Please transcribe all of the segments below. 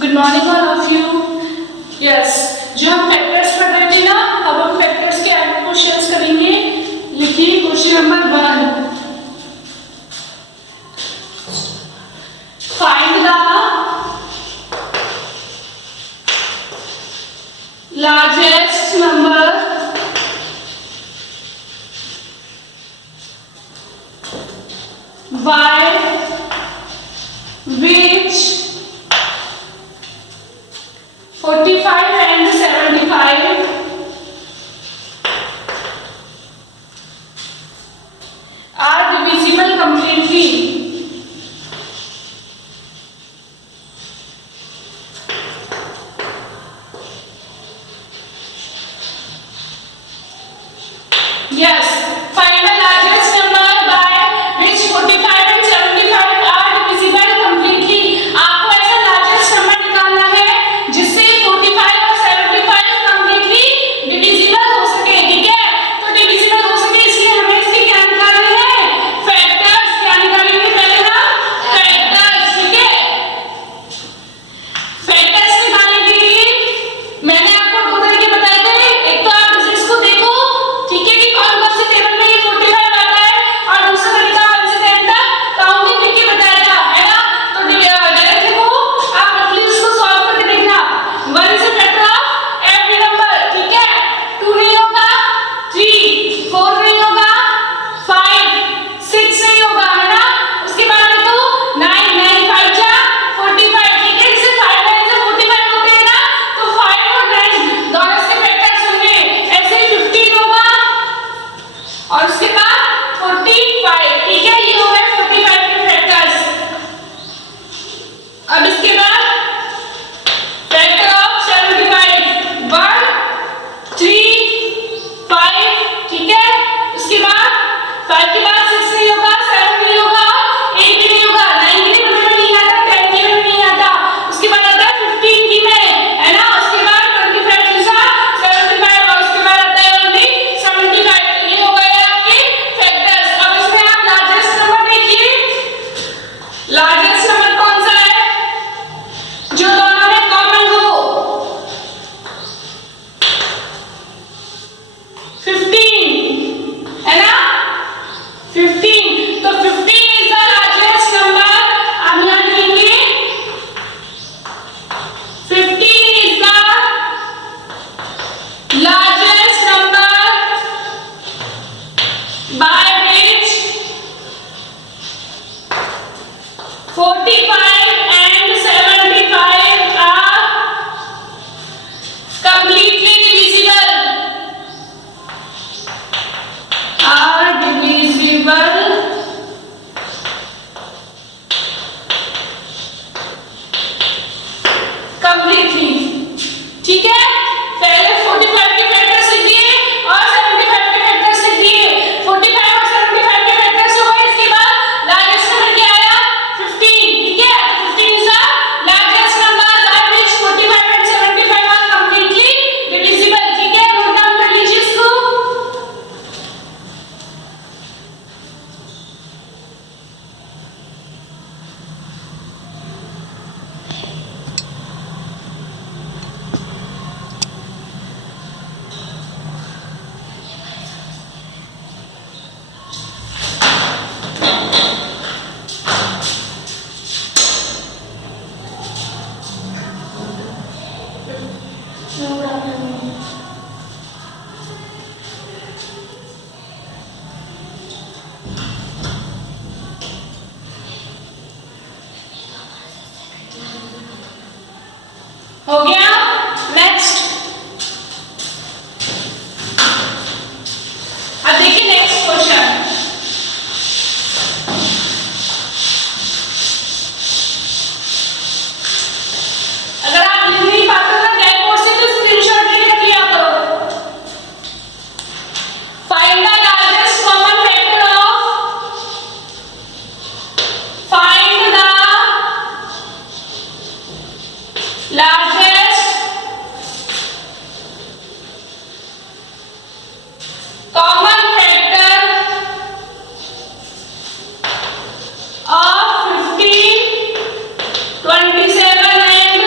Good morning all of you. Yes, जो हम फैक्टर्स पढ़ रहे थे ना, अब हम फैक्टर्स के आगे क्वेश्चंस करेंगे। लिखिए question number 1। Find the largest number by which 45 and 75 are divisible completely. Yes, find the largest number by which 45 and 75 are divisible completely. आपको ऐसा largest number निकालना है जिससे 45 और 75 completely divisible हो सके, ठीक है? तो divisible हो सके इसलिए हमें इसकी क्या निकालनी है? Factors क्या निकालेंगे पहले हम? Factors, ठीक है? Factors निकालने के लिए मैंने आपको दो तरीके बताए थे। एक तो आप डिजिट्स को देखो, ठीक है, कि कौन कौन से टेबल में ये 45 आता है, और दूसरा तरीका आप इसे 10 तक काउंटिंग करके बताया था, है ना? तो डायरेक्ट देखो, आप रफली उसको सॉल्व करके देखना। 1 is a factor of every number, ठीक है? 2 नहीं होगा, 3, 4 नहीं होगा, 5, 6 नहीं होगा, है ना? उसके बाद देखो 9, 9 5 जा 45, ठीक है? जैसे 5 9 से 45 होते हैं ना, तो 5 और 9 दोनों से फैक्टर्स होंगे। ऐसे ही 15 होगा और उसके बाद 45, ठीक है? ये हो गए 45 के फैक्टर्स। अब इसके बाद फैक्टर ऑफ 75 1 3 5, ठीक है? उसके बाद 5 के बाद 6 नहीं होगा, 7 नहीं होगा, 8 भी नहीं होगा, 9 की भी में नहीं आता, 10 की में नहीं आता। उसके बाद आता है 15 की में, है ना? उसके बाद 25 के साथ 75 और उसके बाद आता है ओनली 75। तो ये हो गए आपके फैक्टर्स। अब इसमें आप लार्जेस्ट नंबर देखिए। लार्जेस्ट नंबर कौन सा है? जो दोनों में कॉमन हो। 15, है ना? 15, तो 15 इज द लार्जेस्ट नंबर। आप यहाँ लिखेंगे 15 is the largest number by which 45 and 75 are completely divisible. Are divisible completely, ठीक है? पहले 45 के फैक्टर्स लिख दिए और 75 के फैक्टर्स लिख दिए। 45 और 75 के फैक्टर्स हो गए। इसके बाद लार्जेस्ट नंबर क्या आया? 15, ठीक है? 15 is the largest number by which 45 and 75 are completely divisible, ठीक है? नोट डाउन कर लीजिए इसको। हो गया? नेक्स्ट। अब देखिए नेक्स्ट क्वेश्चन। अगर आप लिख नहीं पाते हो ना ब्लैक बोर्ड से, तो स्क्रीनशॉट लेके किया करो। Find the largest common factor of find the largest common factor of 15, 27 and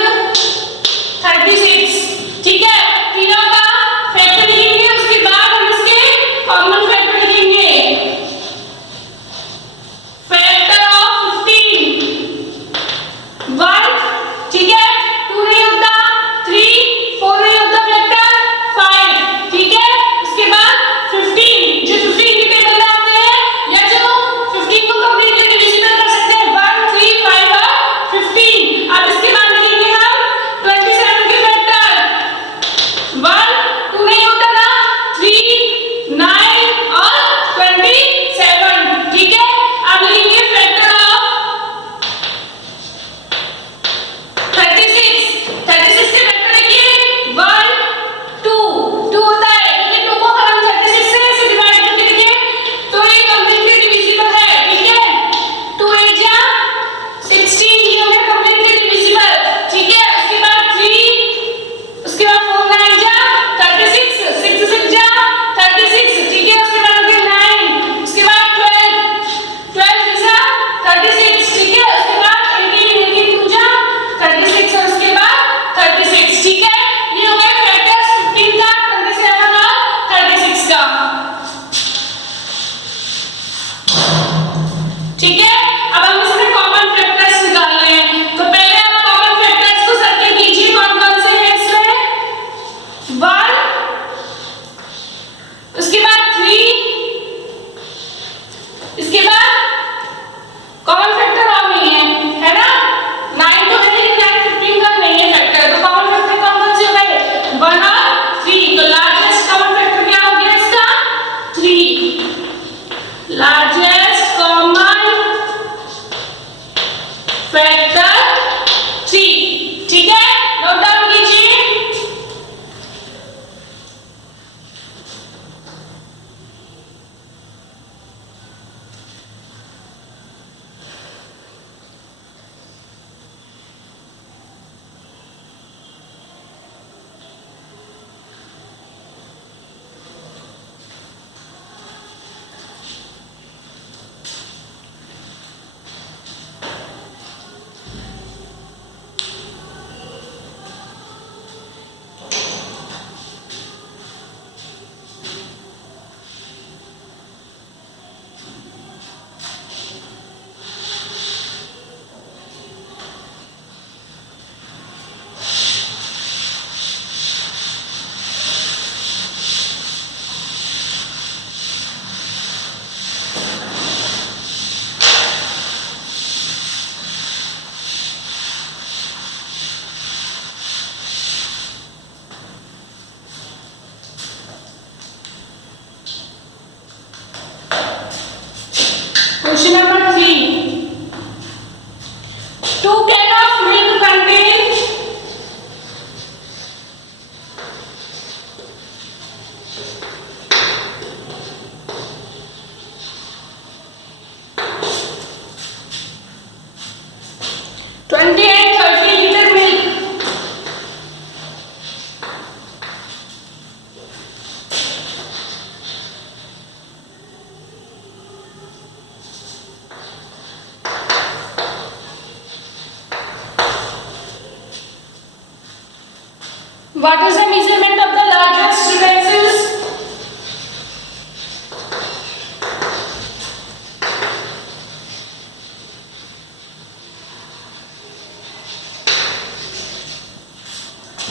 What is the measurement of the largest utensils?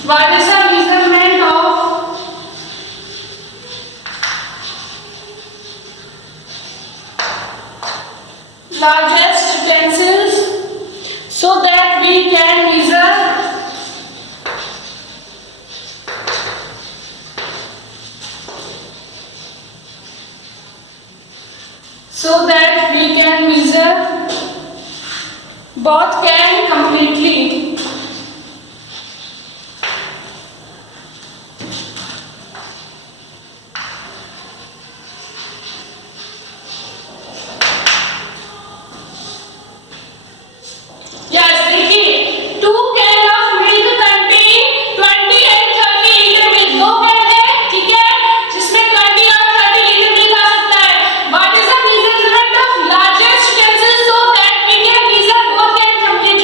What is the measurement of largest utensils so that we can measure both can completely. Yes, देखिए 2 can of milk contain 20 एंड 30 litre milk, दो कैन है, ठीक है, जिसमें 20 और 30 litre milk आ सकता है. What is the measurement of largest cancel so that we can measure both can completely.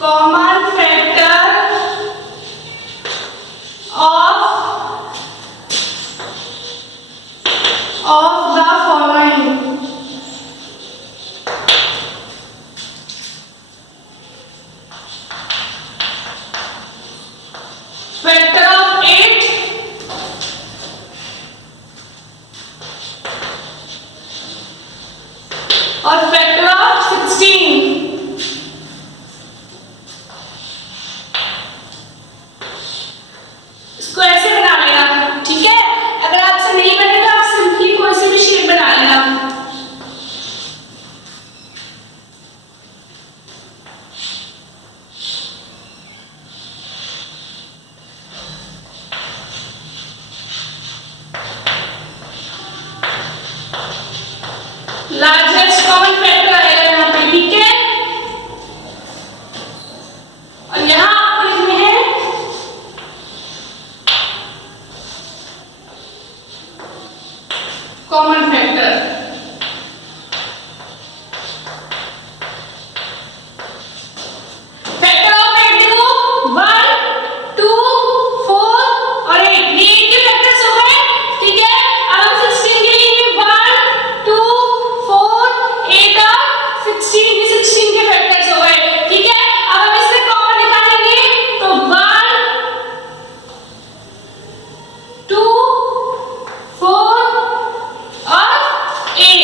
Common factor of the following. Factor of 8, और factor of 16. इसको ऐसे बना लेना, ठीक है। अगर आपसे नहीं बनेगा आप सिंपली कोई सी भी शेप बना लेना। लार्जेस्ट कॉमन फैक्टर आएगा यहाँ पे, ठीक है। और यहाँ आपको लिखने हैं कॉमन फैक्टर। फैक्टर ऑफ 8 देखो 1, 2, 4 और 8, ये के फैक्टर्स हो गए, ठीक है। अब हम 16 के लिए 1, 2, 4, 8 और 16, ये 16 के फैक्टर्स हो गए, ठीक है। अब हम इससे कॉमन निकालेंगे तो 1, 2, 4 और 8,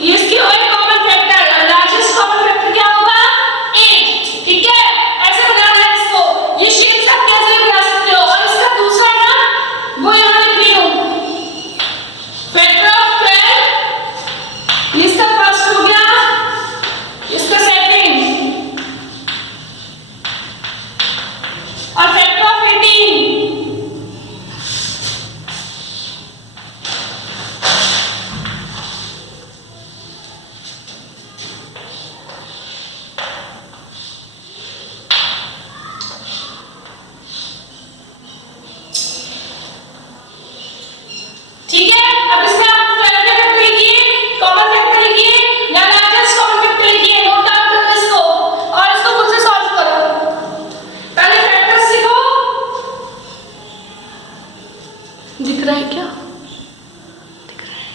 ये इसके और common factor. Largest common factor क्या होगा? 8, ठीक है। ऐसे बनाना है इसको, ये शेप सब कैसे भी बना सकते हो। और इसका दूसरा ना वो यहाँ लिख रही हूँ, फैक्टर ऑफ 12, ये इसका फर्स्ट हो गया, इसका सेकंड, और फैक्टर ऑफ 18, ठीक है। अब इसमें आप 12 के फैक्टर लिखिए, कॉमन फैक्टर लिखिए या लार्जेस्ट कॉमन फैक्टर लिखिए, नोट डाउन करो इसको और इसको खुद से सॉल्व करो। पहले फैक्टर्स लिखो, दिख रहा है क्या? दिख रहा है।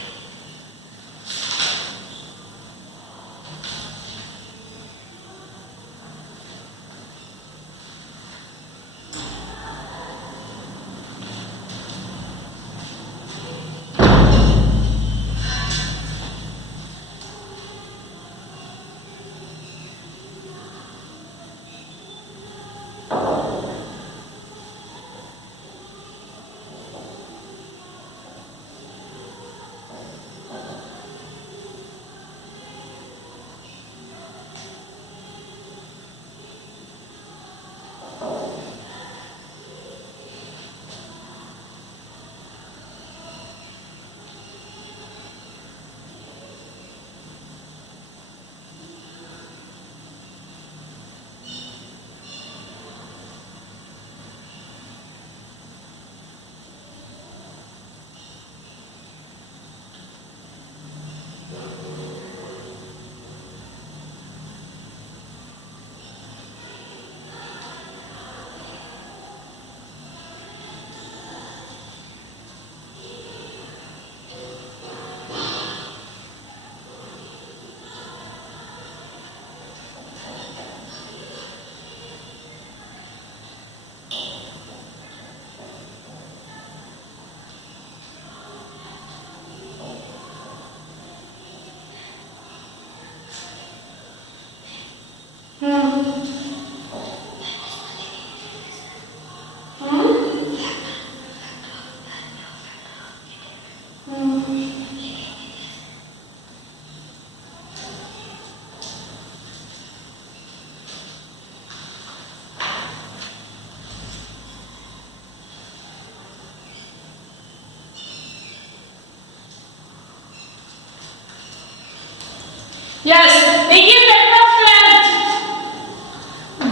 यस, देखिए फैक्टर ऑफ 12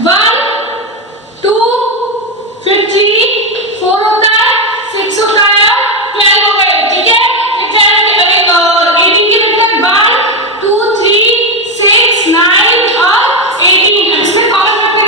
1, 2, फिर 3, 4 होता है, 6 होता है और 12 हो गए, ठीक है। फिर 18 के फैक्टर 1, 2, 3, 6, 9 और 18। इसमें common factor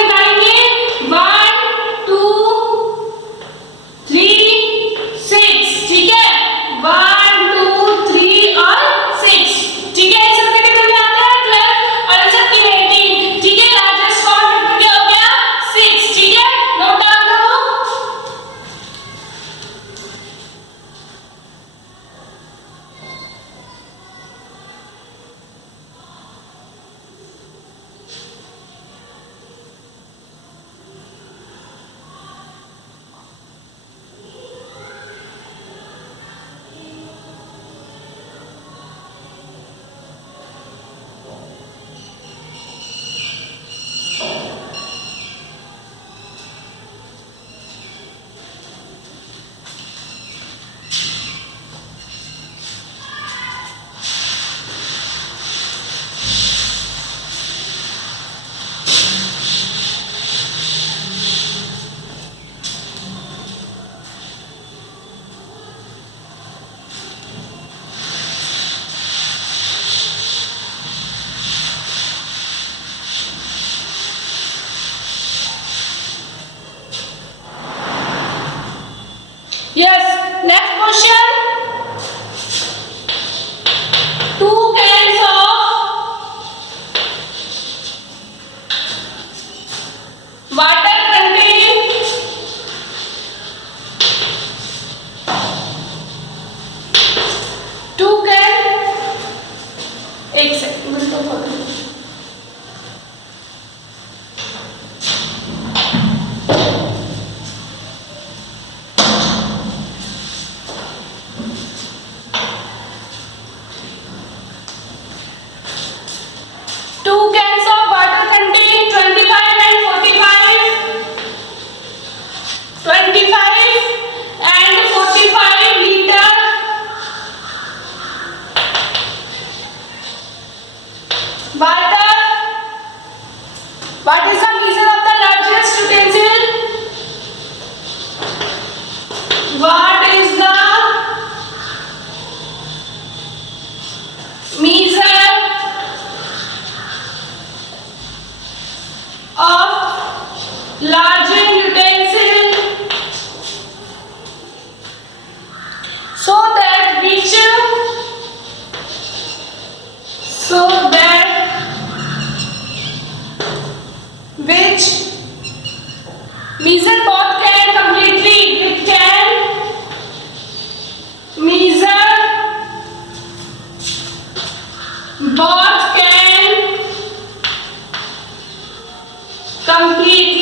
Measure both can completely with can. Measure both can completely.